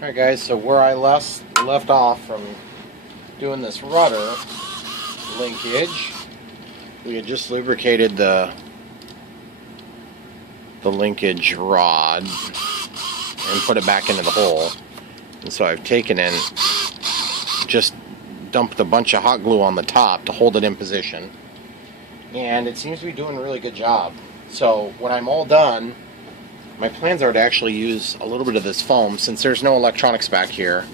Alright guys, so where I left off from doing this rudder linkage, we had just lubricated the linkage rod and put it back into the hole. And so I've taken and just dumped a bunch of hot glue on the top to hold it in position. And it seems to be doing a really good job. So when I'm all done, my plans are to actually use a little bit of this foam. Since there's no electronics back here,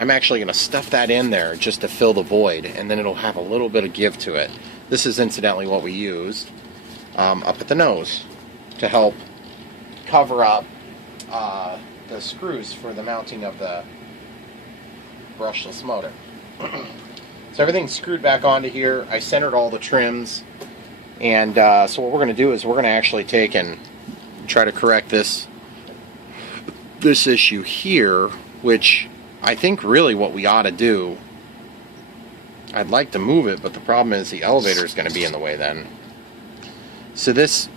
I'm actually going to stuff that in there just to fill the void, and then it'll have a little bit of give to it. This is incidentally what we used up at the nose to help cover up the screws for the mounting of the brushless motor. So everything's screwed back onto here. I centered all the trims, and so what we're going to do is we're going to actually take and try to correct this issue here, which I think really what we ought to do, I'd like to move it, but the problem is the elevator is going to be in the way then. So this,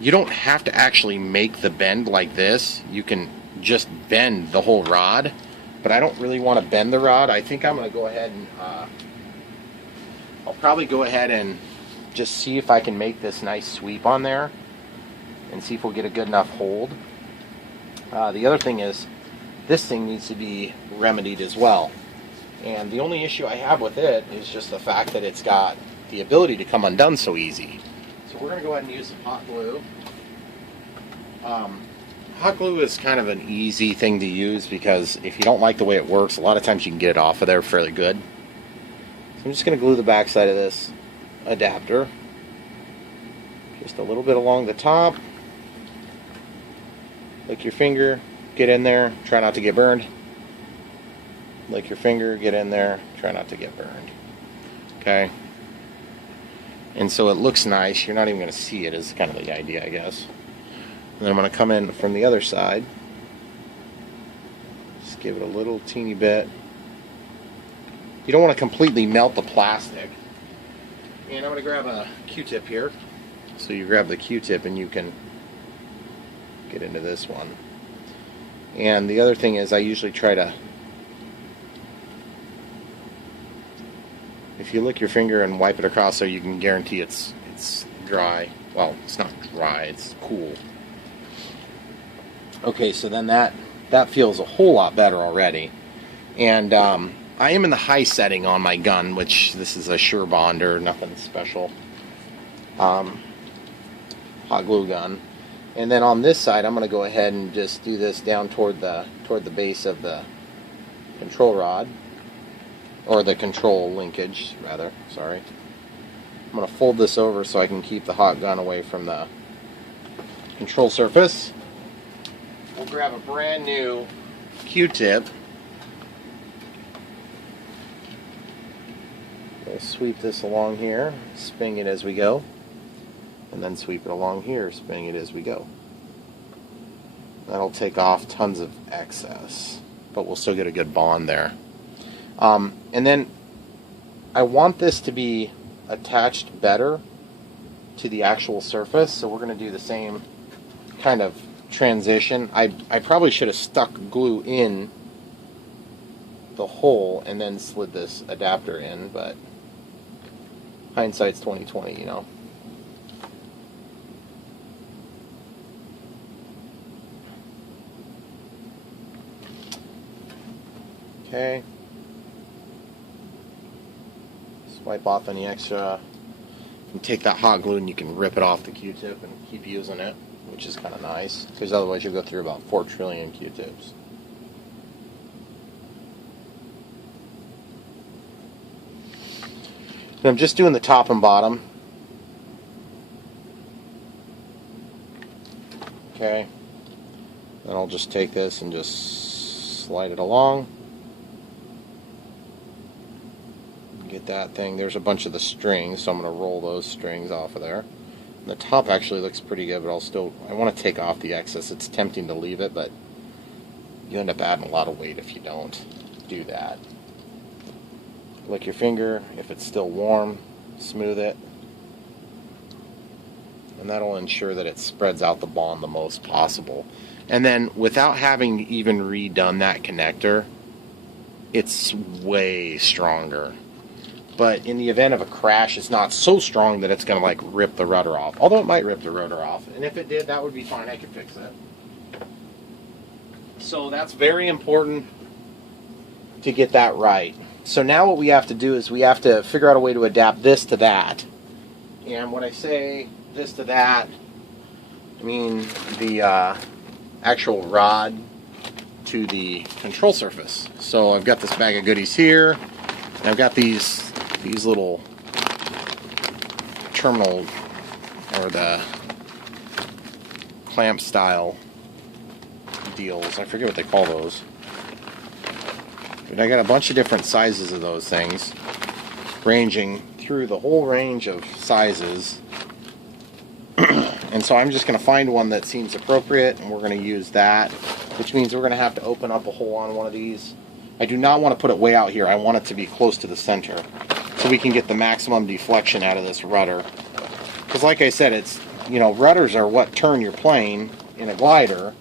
you don't have to actually make the bend like this. You can just bend the whole rod, but I don't really want to bend the rod. I think I'm going to go ahead and I'll probably go ahead and just see if I can make this nice sweep on there and see if we'll get a good enough hold. The other thing is, this thing needs to be remedied as well. And the only issue I have with it is just the fact that it's got the ability to come undone so easy. So we're going to go ahead and use some hot glue. Hot glue is kind of an easy thing to use because if you don't like the way it works, a lot of times you can get it off of there fairly good. So I'm just going to glue the back side of this adapter. Just a little bit along the top. Lick your finger, get in there, try not to get burned. Lick your finger, get in there, try not to get burned. Okay? And so it looks nice. You're not even going to see it, is kind of the idea, I guess. And then I'm going to come in from the other side. Just give it a little teeny bit. You don't want to completely melt the plastic. And I'm going to grab a Q-tip here. So you grab the Q-tip and you can get into this one. And the other thing is, I usually try to, if you lick your finger and wipe it across there, you can guarantee it's dry. Well, it's not dry, it's cool. Okay, so then that feels a whole lot better already. And I am in the high setting on my gun, which this is a Sure Bonder, nothing special. Hot glue gun. And then on this side, I'm going to go ahead and just do this down toward the base of the control rod, or the control linkage, rather. Sorry. I'm going to fold this over so I can keep the hot gun away from the control surface. We'll grab a brand new Q-tip. We'll sweep this along here, spinning it as we go. And then sweep it along here, spinning it as we go. That'll take off tons of excess, but we'll still get a good bond there. And then I want this to be attached better to the actual surface, so we're going to do the same kind of transition. I probably should have stuck glue in the hole and then slid this adapter in, but hindsight's 20/20, you know. Okay. Swipe off any extra. You can take that hot glue and you can rip it off the Q-tip and keep using it, which is kind of nice, because otherwise you'll go through about 4 trillion Q-tips. And I'm just doing the top and bottom. Okay. Then I'll just take this and just slide it along. Get that thing. There's a bunch of the strings, so I'm going to roll those strings off of there. And the top actually looks pretty good, but I want to take off the excess. It's tempting to leave it, but you end up adding a lot of weight if you don't do that. Lick your finger. If it's still warm, smooth it. And that'll ensure that it spreads out the bond the most possible. And then without having even redone that connector, it's way stronger. But in the event of a crash, it's not so strong that it's going to like rip the rudder off. Although it might rip the rotor off. And if it did, that would be fine. I could fix it. So that's very important to get that right. So now what we have to do is we have to figure out a way to adapt this to that. And when I say this to that, I mean the actual rod to the control surface. So I've got this bag of goodies here, and I've got these little terminal, or the clamp style deals. I forget what they call those. But I got a bunch of different sizes of those things, ranging through the whole range of sizes. And so I'm just going to find one that seems appropriate, and we're going to use that, which means we're going to have to open up a hole on one of these. I do not want to put it way out here. I want it to be close to the center, so we can get the maximum deflection out of this rudder. Because like I said, it's, you know, rudders are what turn your plane in a glider.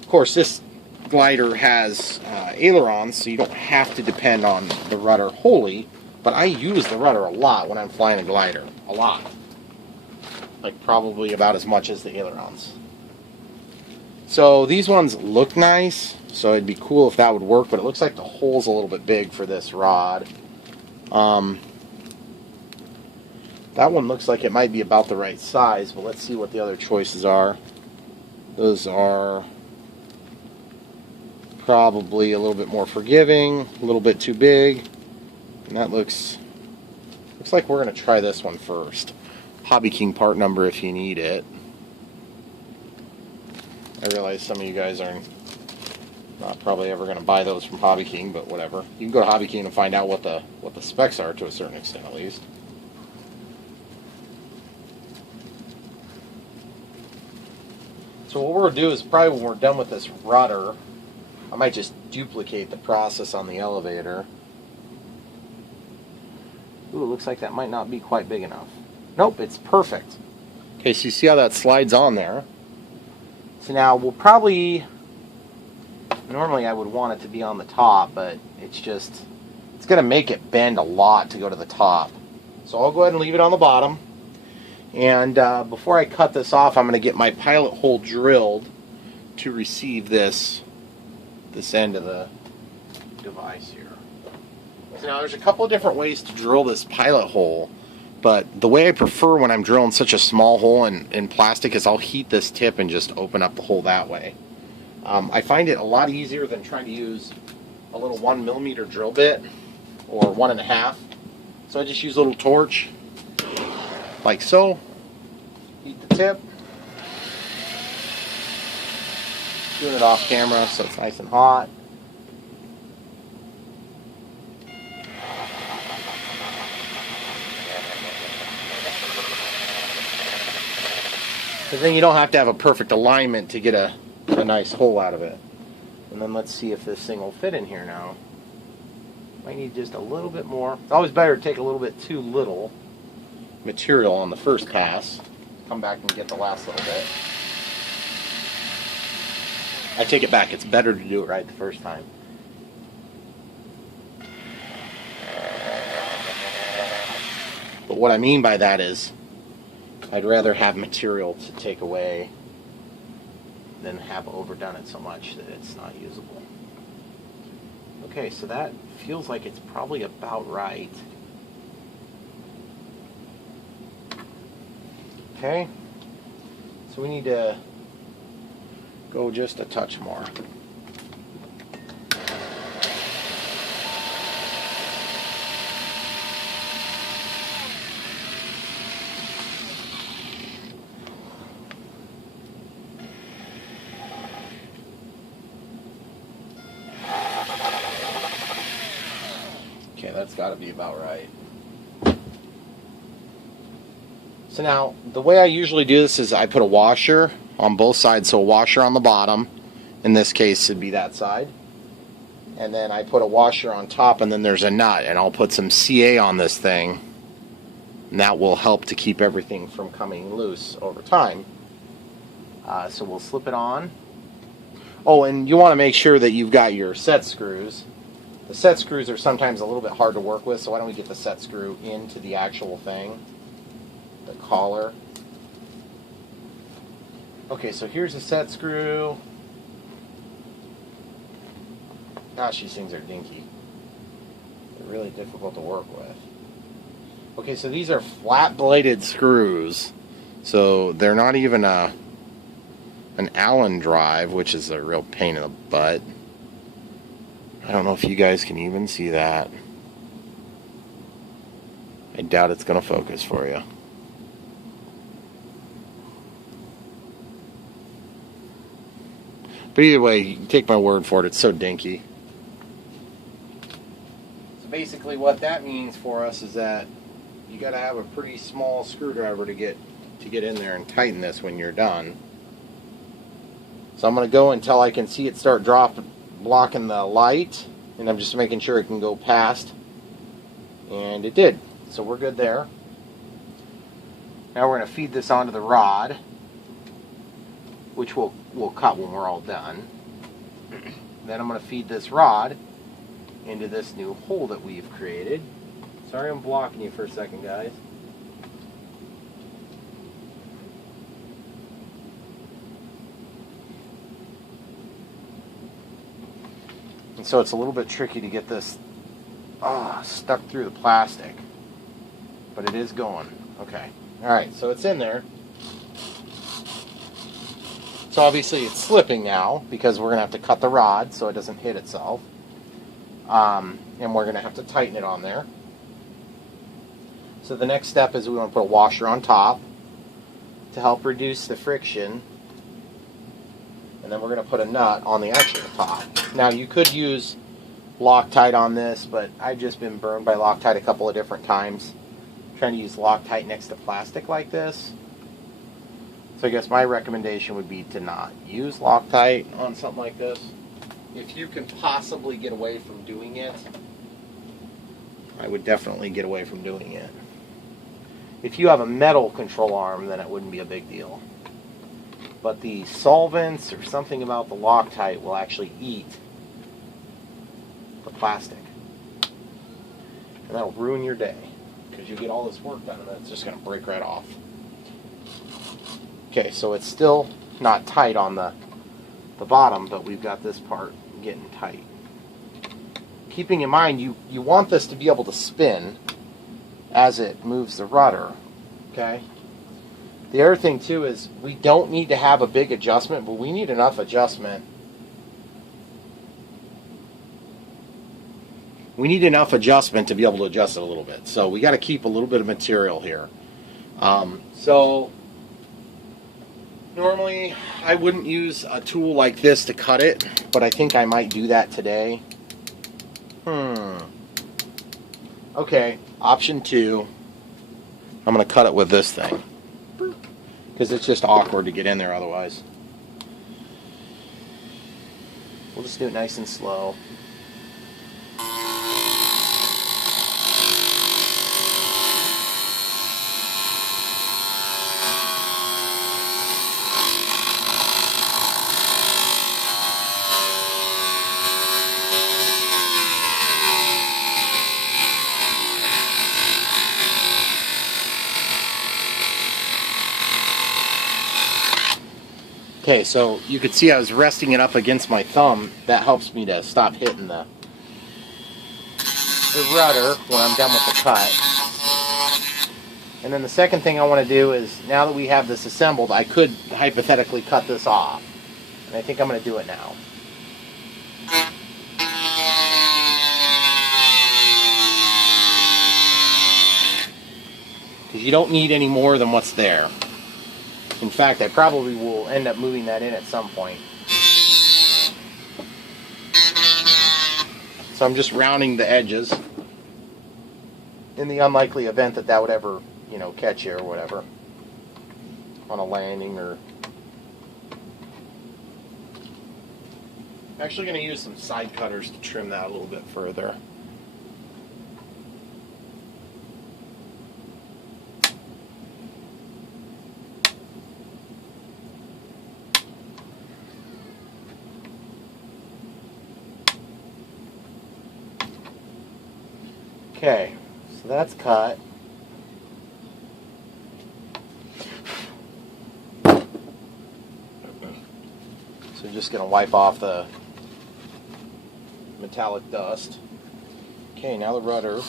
Of course, this glider has ailerons, so you don't have to depend on the rudder wholly, but I use the rudder a lot when I'm flying a glider. A lot. Like probably about as much as the ailerons. So these ones look nice, so it'd be cool if that would work, but it looks like the hole's a little bit big for this rod. That one looks like it might be about the right size, but let's see what the other choices are. Those are probably a little bit more forgiving, a little bit too big, and that looks like we're going to try this one first. Hobbyking part number if you need it. I realize some of you guys are not probably ever going to buy those from Hobbyking, but whatever. You can go to Hobbyking and find out what the specs are to a certain extent, at least. So what we're going to do is probably when we're done with this rudder, I might just duplicate the process on the elevator. Ooh, it looks like that might not be quite big enough. Nope, it's perfect. Okay, so you see how that slides on there. So now we'll probably, normally I would want it to be on the top, but it's going to make it bend a lot to go to the top. So I'll go ahead and leave it on the bottom. And before I cut this off, I'm going to get my pilot hole drilled to receive this end of the device here. So now there's a couple of different ways to drill this pilot hole. But the way I prefer when I'm drilling such a small hole in plastic is I'll heat this tip and just open up the hole that way. I find it a lot easier than trying to use a little 1mm drill bit or 1.5. So I just use a little torch like so. Heat the tip. Doing it off camera so it's nice and hot. Because then you don't have to have a perfect alignment to get a nice hole out of it. And then let's see if this thing will fit in here now. Might need just a little bit more. It's always better to take a little bit too little material on the first pass. Come back and get the last little bit. I take it back. It's better to do it right the first time. But what I mean by that is I'd rather have material to take away than have overdone it so much that it's not usable. Okay, so that feels like it's probably about right. Okay, so we need to go just a touch more. Okay, that's got to be about right. So now, the way I usually do this is I put a washer on both sides, so a washer on the bottom. In this case, it'd be that side. And then I put a washer on top, and then there's a nut, and I'll put some CA on this thing. And that will help to keep everything from coming loose over time. So we'll slip it on. Oh, and you want to make sure that you've got your set screws. The set screws are sometimes a little bit hard to work with, so why don't we get the set screw into the actual thing, the collar. Okay, so here's a set screw. Gosh, these things are dinky. They're really difficult to work with. Okay, so these are flat-bladed screws. So they're not even an Allen drive, which is a real pain in the butt. I don't know if you guys can even see that. I doubt it's going to focus for you. But either way, you can take my word for it, it's so dinky. So basically what that means for us is that you got to have a pretty small screwdriver to get in there and tighten this when you're done. So I'm going to go until I can see it start blocking the light, and I'm just making sure it can go past, and it did. So we're good there. Now we're going to feed this onto the rod, which we'll cut when we're all done. Then I'm going to feed this rod into this new hole that we've created. Sorry I'm blocking you for a second, guys. And so it's a little bit tricky to get this stuck through the plastic, but it is going. Okay. Alright, so it's in there. So obviously it's slipping now because we're going to have to cut the rod so it doesn't hit itself. And we're going to have to tighten it on there. So the next step is we want to put a washer on top to help reduce the friction. And then we're going to put a nut on the actual top. Now you could use Loctite on this, but I've just been burned by Loctite a couple of different times trying to use Loctite next to plastic like this. So I guess my recommendation would be to not use Loctite on something like this. If you can possibly get away from doing it, I would definitely get away from doing it. If you have a metal control arm, then it wouldn't be a big deal. But the solvents or something about the Loctite will actually eat the plastic. And that'll ruin your day, because you get all this work done and then it's just going to break right off. Okay, so it's still not tight on the bottom, but we've got this part getting tight. Keeping in mind, you want this to be able to spin as it moves the rudder. Okay? The other thing too is we don't need to have a big adjustment, but we need enough adjustment. We need enough adjustment to be able to adjust it a little bit. So we got to keep a little bit of material here. So normally I wouldn't use a tool like this to cut it, but I think I might do that today. Okay, option 2. I'm going to cut it with this thing, because it's just awkward to get in there otherwise. We'll just do it nice and slow. Okay, so you could see I was resting it up against my thumb. That helps me to stop hitting the rudder when I'm done with the cut. And then the second thing I want to do is, now that we have this assembled, I could hypothetically cut this off. And I think I'm going to do it now. Because you don't need any more than what's there. In fact, I probably will end up moving that in at some point. So I'm just rounding the edges in the unlikely event that that would ever, catch you or whatever on a landing. Or I'm actually going to use some side cutters to trim that a little bit further. Okay, so that's cut. So just going to wipe off the metallic dust. Okay, now the rudder.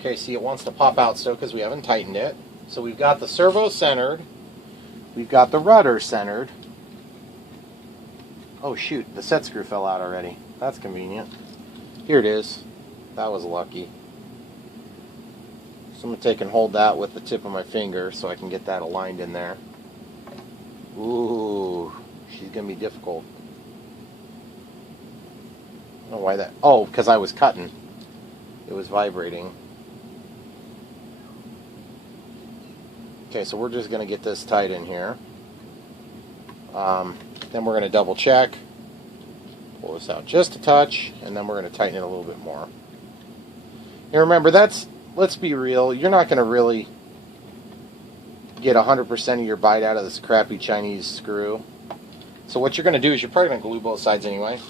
Okay, see, it wants to pop out still because we haven't tightened it. So we've got the servo centered. We've got the rudder centered. Oh shoot, the set screw fell out already. That's convenient. Here it is. That was lucky. So I'm going to take and hold that with the tip of my finger so I can get that aligned in there. Ooh, she's going to be difficult. I don't know why that... Oh, because I was cutting. It was vibrating. Okay, so we're just going to get this tight in here. Then we're going to double check. Pull this out just a touch, and then we're going to tighten it a little bit more. And remember, let's be real, you're not going to really get 100% of your bite out of this crappy Chinese screw. So what you're going to do is you're probably going to glue both sides anyway.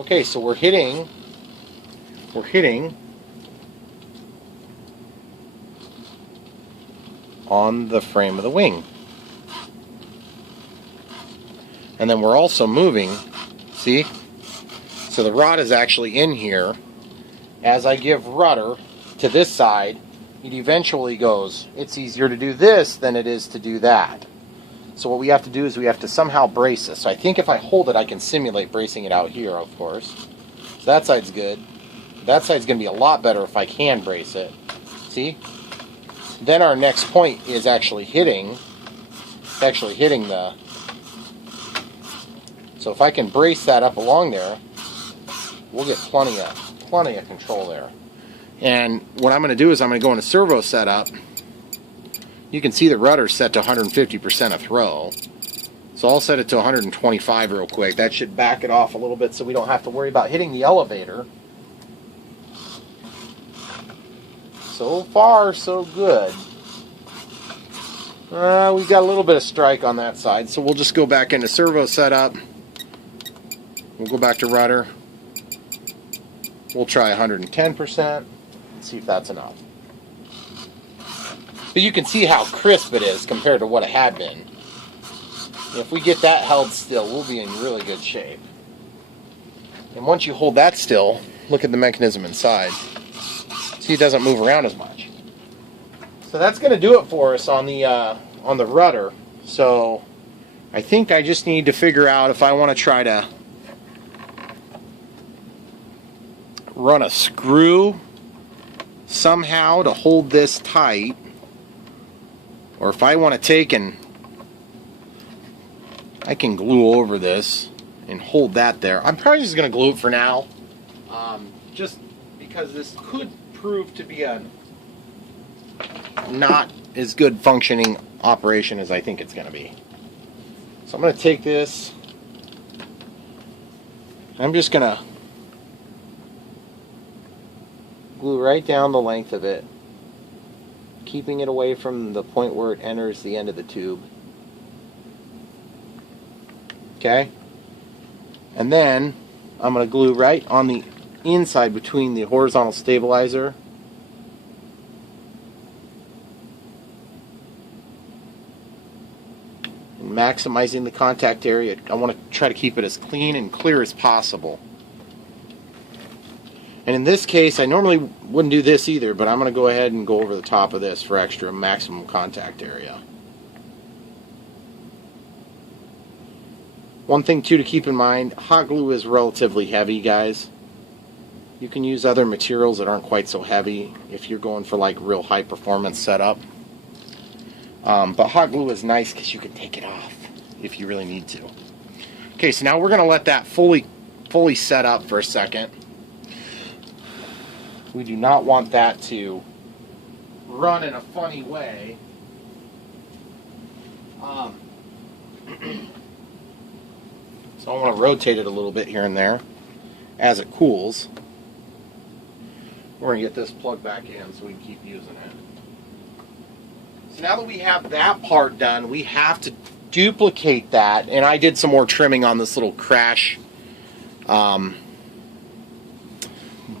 Okay, so we're hitting on the frame of the wing. And then we're also moving, see? So the rod is actually in here. As I give rudder to this side, it eventually goes. It's easier to do this than it is to do that. So what we have to do is we have to somehow brace this. So I think if I hold it, I can simulate bracing it out here, of course. So that side's good. That side's going to be a lot better if I can brace it. See? Then our next point is actually hitting the... So if I can brace that up along there, we'll get plenty of control there. And what I'm going to do is I'm going to go into servo setup. You can see the rudder set to 150% of throw. So I'll set it to 125 real quick. That should back it off a little bit so we don't have to worry about hitting the elevator. So far, so good. We've got a little bit of strike on that side, so we'll just go back into servo setup. We'll go back to rudder. We'll try 110% and see if that's enough. But you can see how crisp it is compared to what it had been. If we get that held still, we'll be in really good shape. And once you hold that still, look at the mechanism inside. See, it doesn't move around as much. So that's going to do it for us on the rudder. So I think I just need to figure out if I want to try to run a screw somehow to hold this tight, or if I want to take and I can glue over this and hold that there. I'm probably just going to glue it for now, just because this could prove to be a not as good functioning operation as I think it's going to be. So I'm going to take this, I'm just going to glue right down the length of it, keeping it away from the point where it enters the end of the tube. Okay? And then I'm going to glue right on the inside between the horizontal stabilizer and maximizing the contact area. I want to try to keep it as clean and clear as possible. And in this case, I normally wouldn't do this either, but I'm going to go ahead and go over the top of this for extra maximum contact area. One thing too to keep in mind, hot glue is relatively heavy, guys. You can use other materials that aren't quite so heavy if you're going for like real high performance setup. But hot glue is nice because you can take it off if you really need to. Okay, so now we're going to let that fully set up for a second. We do not want that to run in a funny way. So I want to rotate it a little bit here and there as it cools. We're going to get this plugged back in so we can keep using it. So now that we have that part done, we have to duplicate that, and I did some more trimming on this little crash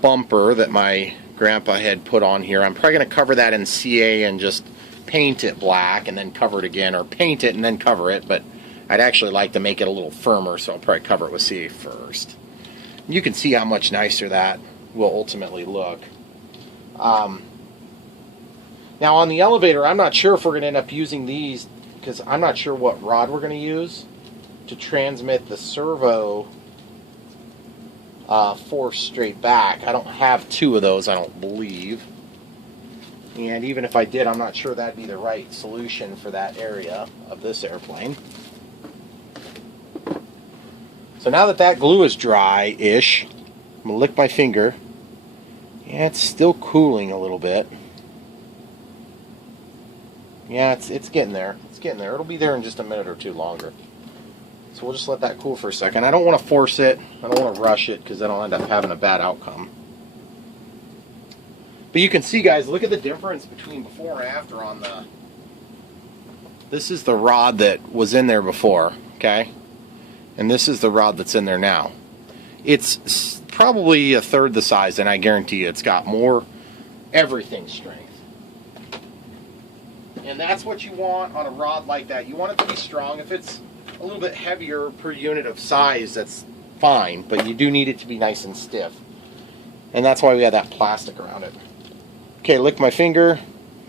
bumper that my grandpa had put on here. I'm probably going to cover that in CA and just paint it black and then cover it again, or paint it and then cover it, but I'd actually like to make it a little firmer, so I'll probably cover it with CA first. You can see how much nicer that will ultimately look. Now on the elevator, I'm not sure if we're going to end up using these, because I'm not sure what rod we're going to use to transmit the servo force straight back. I don't have two of those, I don't believe. And even if I did, I'm not sure that'd be the right solution for that area of this airplane. So now that that glue is dry-ish, I'm going to lick my finger. Yeah, it's still cooling a little bit. Yeah, it's getting there. It's getting there. It'll be there in just a minute or two longer. So we'll just let that cool for a second. I don't want to force it. I don't want to rush it because then I'll end up having a bad outcome. But you can see, guys, look at the difference between before and after on the... This is the rod that was in there before, okay? And this is the rod that's in there now. It's probably a third the size, and I guarantee you it's got more everything strength. And that's what you want on a rod like that. You want it to be strong. If it's a little bit heavier per unit of size, that's fine, but you do need it to be nice and stiff. And that's why we have that plastic around it. Okay, lick my finger,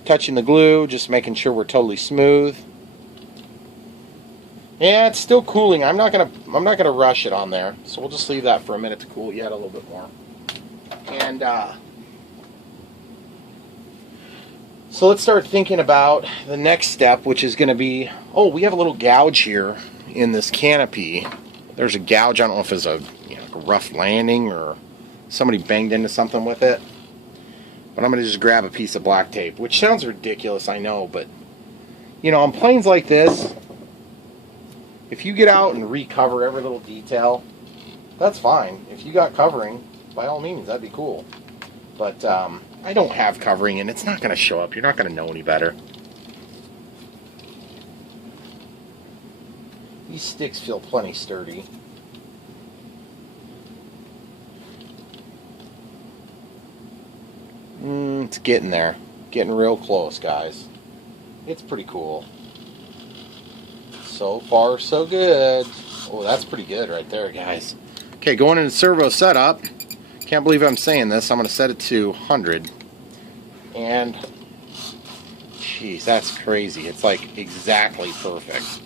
touching the glue, just making sure we're totally smooth. Yeah, it's still cooling. I'm not gonna rush it on there, so we'll just leave that for a minute to cool yet a little bit more. And so let's start thinking about the next step, which is going to be, oh, we have a little gouge here in this canopy. There's a gouge. I don't know if it's a rough landing or somebody banged into something with it. But I'm going to just grab a piece of black tape, which sounds ridiculous, I know, but on planes like this, if you get out and recover every little detail, that's fine. If you got covering, by all means, that'd be cool. But I don't have covering, and it's not going to show up. You're not going to know any better. These sticks feel plenty sturdy. It's getting there. Getting real close, guys. It's pretty cool. So far, so good. Oh, that's pretty good right there, guys. Okay, going into servo setup. Can't believe I'm saying this. I'm going to set it to 100. And, jeez, that's crazy. It's like exactly perfect.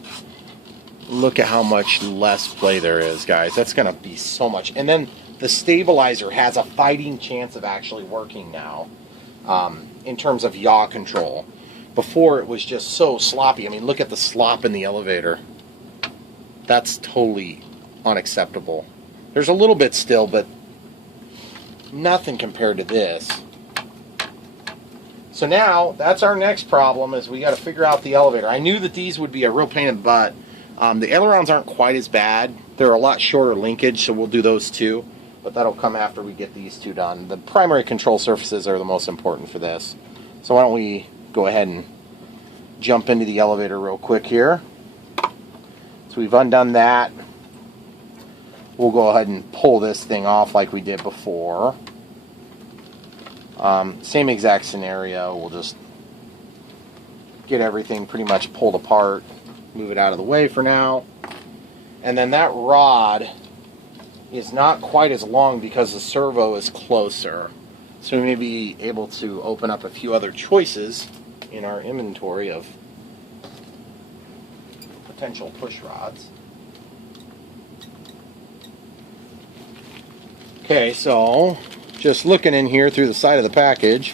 Look at how much less play there is, guys. That's going to be so much. And then the stabilizer has a fighting chance of actually working now in terms of yaw control. Before, it was just so sloppy. I mean, look at the slop in the elevator. That's totally unacceptable. There's a little bit still, but nothing compared to this. So now, that's our next problem, is we got to figure out the elevator. I knew that these would be a real pain in the butt. The ailerons aren't quite as bad. They're a lot shorter linkage, so we'll do those too. But that'll come after we get these two done. The primary control surfaces are the most important for this. So why don't we go ahead and jump into the elevator real quick here. So we've undone that. We'll go ahead and pull this thing off like we did before. Same exact scenario. We'll just get everything pretty much pulled apart, move it out of the way for now. And then that rod is not quite as long because the servo is closer. So we may be able to open up a few other choices in our inventory of potential push rods. Okay, so just looking in here through the side of the package,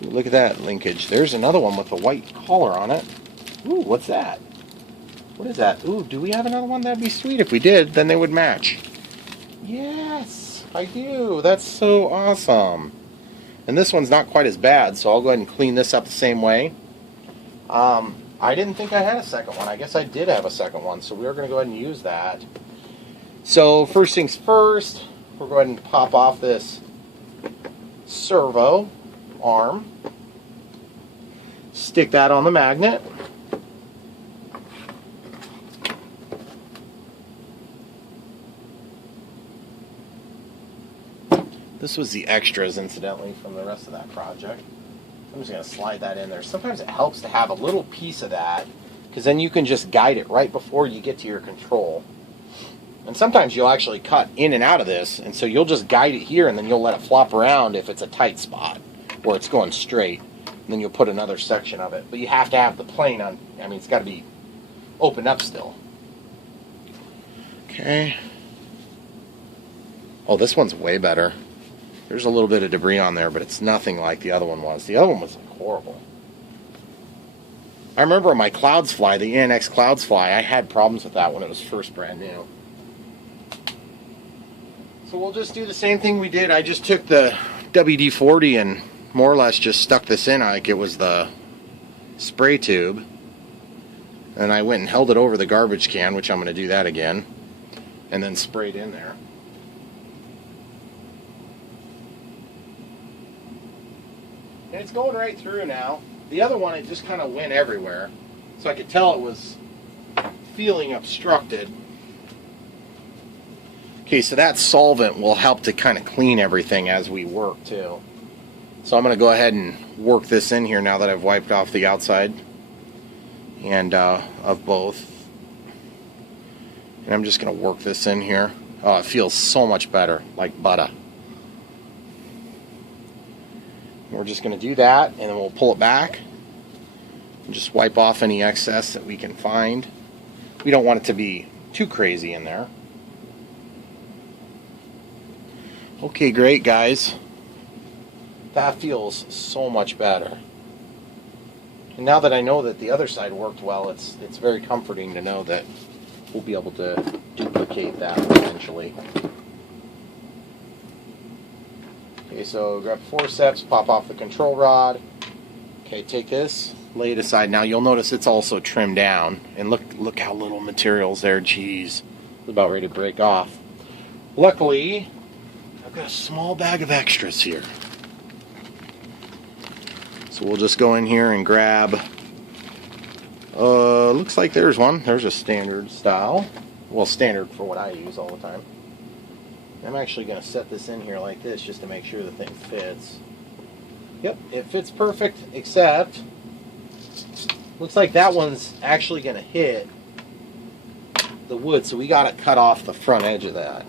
look at that linkage. There's another one with a white collar on it. Ooh, what's that? What is that? Ooh, do we have another one? That'd be sweet. If we did, then they would match. Yes, I do. That's so awesome. And this one's not quite as bad, so I'll go ahead and clean this up the same way. I didn't think I had a second one. I guess I did have a second one, so we're going to go ahead and use that. So first things first, we'll go ahead and pop off this servo arm. Stick that on the magnet. This was the extras, incidentally, from the rest of that project. I'm just going to slide that in there. Sometimes it helps to have a little piece of that, because then you can just guide it right before you get to your control. And sometimes you'll actually cut in and out of this, and so you'll just guide it here, and then you'll let it flop around if it's a tight spot, or it's going straight. And then you'll put another section of it. But you have to have the plane on, I mean, it's got to be opened up still. Okay. Oh, this one's way better. There's a little bit of debris on there, but it's nothing like the other one was. The other one was horrible. I remember on my Clouds Fly, the ANX Clouds Fly, I had problems with that when it was first brand new. So we'll just do the same thing we did. I just took the WD-40 and more or less just stuck this in like it was the spray tube. And I went and held it over the garbage can, which I'm going to do that again. And then sprayed in there. And it's going right through now. The other one, it just kind of went everywhere. So I could tell it was feeling obstructed. Okay, so that solvent will help to kind of clean everything as we work too. So I'm going to go ahead and work this in here now that I've wiped off the outside and of both. And I'm just going to work this in here. Oh, it feels so much better, like butter. We're just going to do that, and then we'll pull it back and just wipe off any excess that we can find. We don't want it to be too crazy in there. Okay, great, guys. That feels so much better. And now that I know that the other side worked well, it's very comforting to know that we'll be able to duplicate that eventually. Okay, so grab forceps, pop off the control rod. Okay, take this, lay it aside. Now you'll notice it's also trimmed down. And look how little material's there. Jeez, it's about ready to break off. Luckily, I've got a small bag of extras here. So we'll just go in here and grab, looks like there's one. There's a standard style. Well, standard for what I use all the time. I'm actually going to set this in here like this just to make sure the thing fits. Yep, it fits perfect, except looks like that one's actually going to hit the wood, so we got to cut off the front edge of that.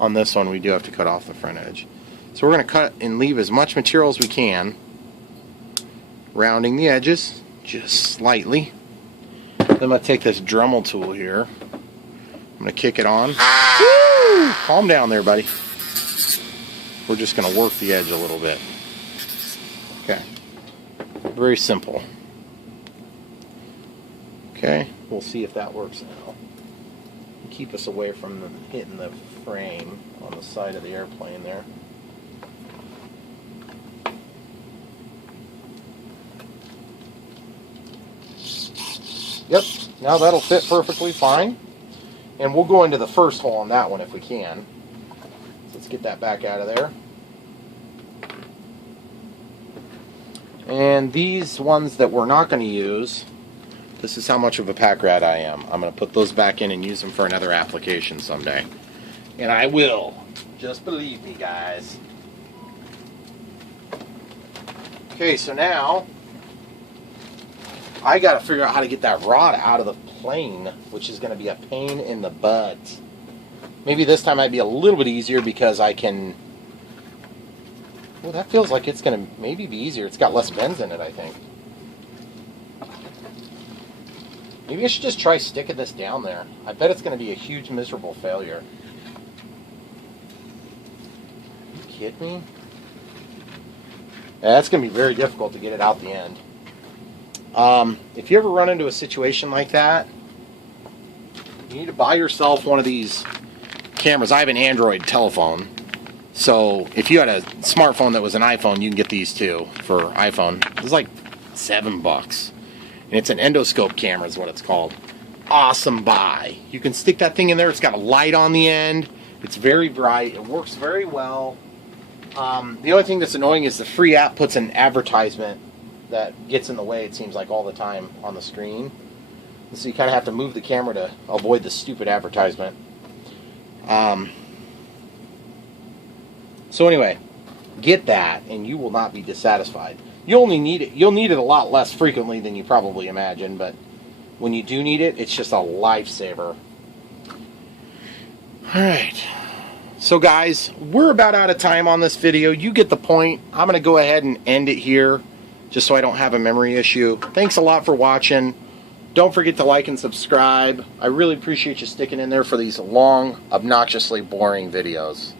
On this one, we do have to cut off the front edge. So we're going to cut and leave as much material as we can, rounding the edges just slightly. Then I'm going to take this Dremel tool here. I'm going to kick it on. Woo! Calm down there, buddy. We're just going to work the edge a little bit. Okay. Very simple. Okay, we'll see if that works now. Keep us away from hitting the frame on the side of the airplane there. Yep, now that'll fit perfectly fine. And we'll go into the first hole on that one if we can. So let's get that back out of there. And these ones that we're not going to use, this is how much of a pack rat I am. I'm going to put those back in and use them for another application someday. And I will. Just believe me, guys. Okay, so now I got to figure out how to get that rod out of the plane, which is going to be a pain in the butt. Maybe this time might be a little bit easier because I can... Well, that feels like it's going to maybe be easier. It's got less bends in it, I think. Maybe I should just try sticking this down there. I bet it's going to be a huge, miserable failure. Are you kidding me? Yeah, that's going to be very difficult to get it out the end. If you ever run into a situation like that, you need to buy yourself one of these cameras. I have an Android telephone. So if you had a smartphone that was an iPhone, you can get these too for iPhone. It's like $7. And it's an endoscope camera is what it's called. Awesome buy. You can stick that thing in there. It's got a light on the end. It's very bright. It works very well. The only thing that's annoying is the free app puts an advertisement that gets in the way, it seems like, all the time on the screen. And so you kind of have to move the camera to avoid the stupid advertisement. So anyway, get that, and you will not be dissatisfied. You'll need it a lot less frequently than you probably imagine, but when you do need it, it's just a lifesaver. Alright, so guys, we're about out of time on this video. You get the point. I'm going to go ahead and end it here, just so I don't have a memory issue. Thanks a lot for watching. Don't forget to like and subscribe. I really appreciate you sticking in there for these long, obnoxiously boring videos.